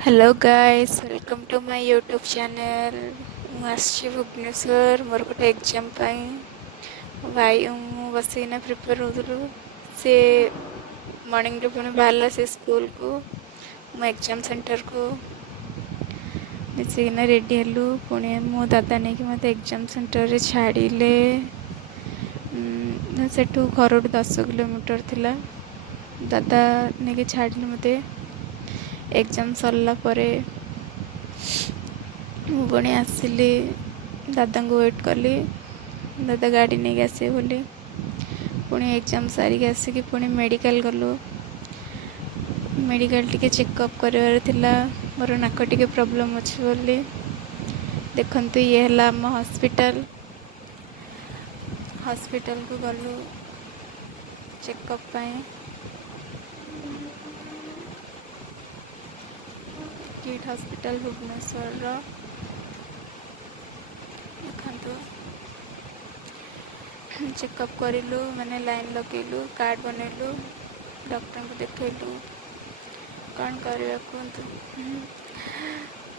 Hello guys, welcome to my YouTube channel. मुझे भुवनेश्वर मोर गोटे exam भाई बसना प्रिपेयर होलु से मॉर्निंग रे पुणी बाहर से स्कूल को मो एग्जाम सेंटर को मिसिकिना रेडी हेलु। पुणी मो दादा नहीं कि मत एग्जाम सेंटर रे छाड़िले। सेठू घर 10 किलोमीटर थिला। दादा नहीं कि छाड़िले मते एग्जाम सरला परे ମୁଁ ପୁଣି ଆସିଲି, ଦାଦାଙ୍କୁ ୱେଟ୍ କଲି ଦାଦା ଗାଡ଼ି ନେଇକି ଆସିବେ ବୋଲି। ପୁଣି ଏଗ୍ଜାମ୍ ସାରିକି ଆସିକି ପୁଣି ମେଡ଼ିକାଲ୍ ଗଲୁ। ମେଡ଼ିକାଲ୍ ଟିକେ ଚେକଅପ୍ କରିବାର ଥିଲା, ମୋର ନାକ ଟିକେ ପ୍ରୋବ୍ଲେମ୍ ଅଛି ବୋଲି। ଦେଖନ୍ତୁ, ଇଏ ହେଲା ଆମ ହସ୍ପିଟାଲକୁ ଗଲୁ ଚେକଅପ୍ ପାଇଁ। କିଟ୍ ହସ୍ପିଟାଲ ଭୁବନେଶ୍ୱରର ଦେଖନ୍ତୁ। ଚେକଅପ୍ କରିଲୁ, ମାନେ ଲାଇନ୍ ଲଗେଇଲୁ, କାର୍ଡ଼ ବନେଇଲୁ, ଡକ୍ଟରଙ୍କୁ ଦେଖେଇଲୁ। କ'ଣ କରିବା କୁହନ୍ତୁ?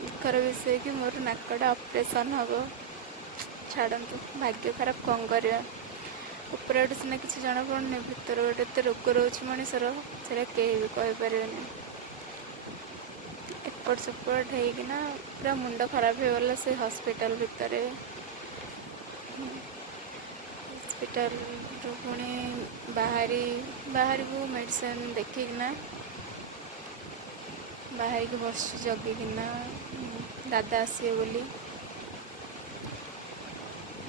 ଦୁଃଖର ବିଷୟ କି ମୋର ନାକଟା ଅପରେସନ୍ ହେବ। ଛାଡ଼ନ୍ତୁ, ଭାଗ୍ୟ ଖରାପ, କ'ଣ କରିବା। ଉପର ଆଡ଼ୁ ସିନା କିଛି ଜଣାପଡ଼ୁନି, ଭିତର ଗୋଟେ ଏତେ ରୋଗ ରହୁଛି ମଣିଷର, ସେଇଟା କେହି ବି କହିପାରିବେନି। ଏପଟ ସେପଟ ହେଇକିନା ପୁରା ମୁଣ୍ଡ ଖରାପ ହେଇଗଲା ସେ ହସ୍ପିଟାଲ ଭିତରେ। ହସ୍ପିଟାଲରୁ ପୁଣି ବାହାରିବୁ ମେଡ଼ିସିନ୍ ଦେଖିକିନା ବାହାରିକି ବସିଛୁ ଜଗିକିନା ଦାଦା ଆସିବେ ବୋଲି।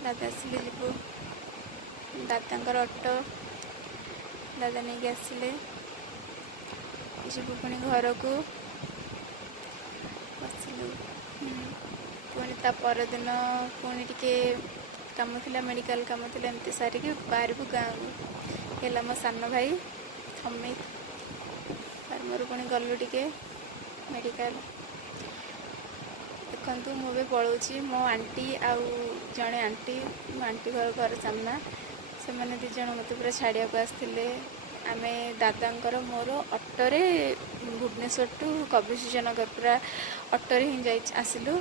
ଦାଦା ଆସିଲେ ଯିବୁ। ଦାଦାଙ୍କର ଅଟୋ ଦାଦା ନେଇକି ଆସିଲେ, ଯିବୁ ପୁଣି ଘରକୁ। ବସିଲୁ। ପୁଣି ତା ପରଦିନ ପୁଣି ଟିକେ କାମ ଥିଲା, ମେଡ଼ିକାଲ କାମ ଥିଲା, ଏମିତି ସାରିକି ବାହାରିବୁ ଗାଁକୁ। ହେଲା ମୋ ସାନ ଭାଇ ଅମିତ, ତାର ମୋର ପୁଣି ଗଲୁ ଟିକେ ମେଡ଼ିକାଲ। ଦେଖନ୍ତୁ, ମୁଁ ଏବେ ପଳାଉଛି। ମୋ ଆଣ୍ଟି ଆଉ ଜଣେ ଆଣ୍ଟି, ମୋ ଆଣ୍ଟି ଘର ସାମ୍ନା, ସେମାନେ ଦୁଇ ଜଣ ମୋତେ ପୁରା ଛାଡ଼ିବାକୁ ଆସିଥିଲେ। ଆମେ ଦାଦାଙ୍କର ମୋର ଅଟୋରେ ଭୁବନେଶ୍ୱର ଟୁ କବିସୂର୍ଯ୍ୟନଗର ପୁରା ଅଟୋରେ ହିଁ ଆସିଲୁ।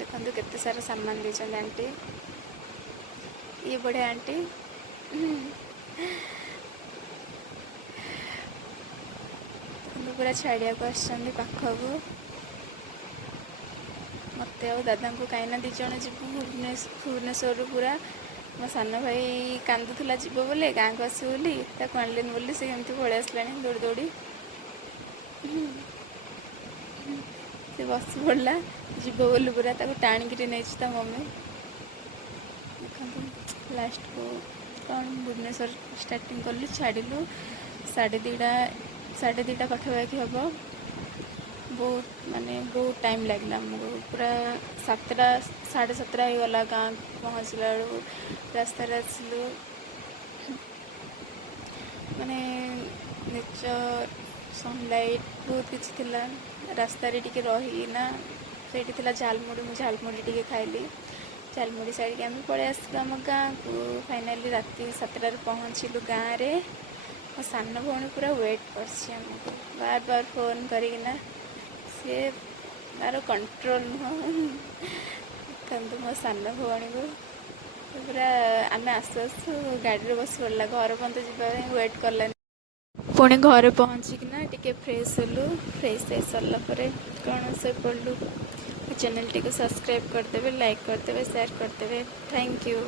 ଦେଖନ୍ତୁ କେତେ ସାରା ସାମାନ ଦେଇଛନ୍ତି ଆଣ୍ଟି। ଇଏ ବଢ଼ିଆ ଆଣ୍ଟି। ପୁରା ଛାଡ଼ିବାକୁ ଆସିଛନ୍ତି ପାଖକୁ ମୋତେ ଆଉ ଦାଦାଙ୍କୁ। କାହିଁକିନା ଦୁଇ ଜଣ ଯିବୁ ଭୁବନେଶ୍ୱରରୁ। ପୁରା ମୋ ସାନ ଭାଇ କାନ୍ଦୁଥିଲା ଯିବ ବୋଲି, ଗାଁକୁ ଆସିବ ବୋଲି, ତାକୁ ଆଣିଲେନି ବୋଲି ସେ ଏମିତି ପଳେଇ ଆସିଲାଣି ଦୌଡ଼ି ଦୌଡ଼ି। ସେ ବସି ପଡ଼ିଲା ଯିବ ବୋଲି, ପୁରା ତାକୁ ଟାଣିକିରି ନେଇଛି ତା ମମି। ଦେଖନ୍ତୁ, ଲାଷ୍ଟକୁ କ'ଣ ଭୁବନେଶ୍ୱର ଷ୍ଟାର୍ଟିଂ କଲୁ, ଛାଡ଼ିଲୁ 2:30 ପାଖାପାଖି ହେବ। ବହୁତ ଟାଇମ୍ ଲାଗିଲା ଆମକୁ। ପୁରା 7:30 ହେଇଗଲା ଗାଁ ପହଞ୍ଚିଲା ବେଳକୁ। ରାସ୍ତାରେ ଆସିଲୁ, ମାନେ ନେଚର୍, ସନଲାଇଟ୍ ବହୁତ କିଛି ଥିଲା ରାସ୍ତାରେ। ଟିକେ ରହିକିନା ସେଇଠି ଥିଲା ଝାଲମୁଢ଼ି, ମୁଁ ଝାଲମୁଢ଼ି ଟିକେ ଖାଇଲି। ଝାଲମୁଢ଼ି ସାରିକି ଆମେ ପଳେଇ ଆସିଲୁ ଆମ ଗାଁକୁ। ଫାଇନାଲି ରାତି 7ଟାରେ ପହଞ୍ଚିଲୁ ଗାଁରେ। ମୋ ସାନ ଭଉଣୀ ପୁରା ୱେଟ୍ କରିଛି ଆମକୁ, ବାର ଫୋନ୍ କରିକିନା। ସିଏ ତା'ର କଣ୍ଟ୍ରୋଲ୍ ନୁହଁ। ଦେଖନ୍ତୁ ମୋ ସାନ ଭଉଣୀକୁ ପୁରା ଆମେ ଆସୁ ଆସୁ ଗାଡ଼ିରେ ବସି ପଡ଼ିଲା, ଘର ପର୍ଯ୍ୟନ୍ତ ଯିବା ପାଇଁ ୱେଟ୍ କଲାନି। ପୁଣି ଘରେ ପହଞ୍ଚିକିନା ଟିକେ ଫ୍ରେଶ୍ ହେଲୁ। ଫ୍ରେଶ୍ ହେଇସାରିଲା ପରେ କ'ଣ ଶୋଇପଡ଼ିଲୁ। ଚ୍ୟାନେଲ୍ଟିକୁ ସବସ୍କ୍ରାଇବ୍ କରିଦେବେ, ଲାଇକ୍ କରିଦେବେ, ସେୟାର କରିଦେବେ। Thank you.